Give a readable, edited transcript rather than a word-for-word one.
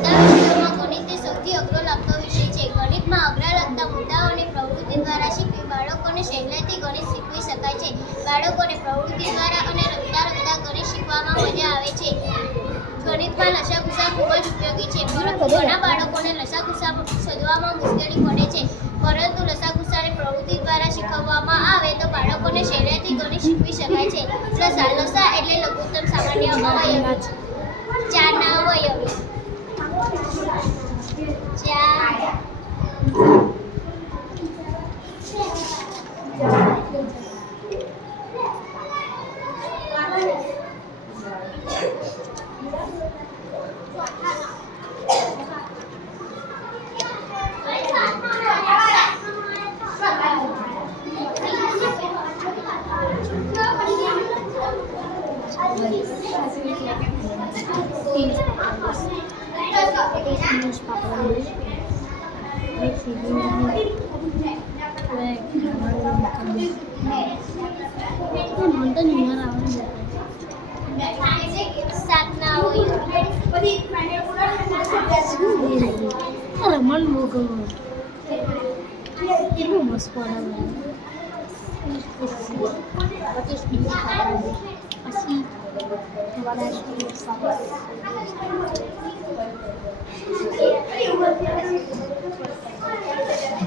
બધા વિષયોમાં ગણિત એ સૌથી અઘરો લાગતો વિષય છે. ગણિતમાં અઘરા લાગતા મુદ્દાઓની પ્રવૃત્તિ દ્વારા શીખવી બાળકોને સહેલાઈથી ગણિત શીખવી શકાય છે. બાળકોને પ્રવૃત્તિ દ્વારા અને રમતા રમતા ગણિત શીખવામાં મજા આવે છે. ગણિતમાં લસાગુસા ખૂબ જ ઉપયોગી છે, પરંતુ ઘણા બાળકોને લસાગુસા શોધવામાં મુશ્કેલી પડે છે. પરંતુ લસાગુસાને પ્રવૃત્તિ દ્વારા શીખવવામાં આવે તો બાળકોને સહેલાઈથી ગણિત શીખવી શકાય છે. લસા એટલે લઘુત્તમ સામાન્ય અવયવી. 4 ના અવયવી 7 ના અવયવી રમણ મોગો એટલું મસ્ત પડાવે પછી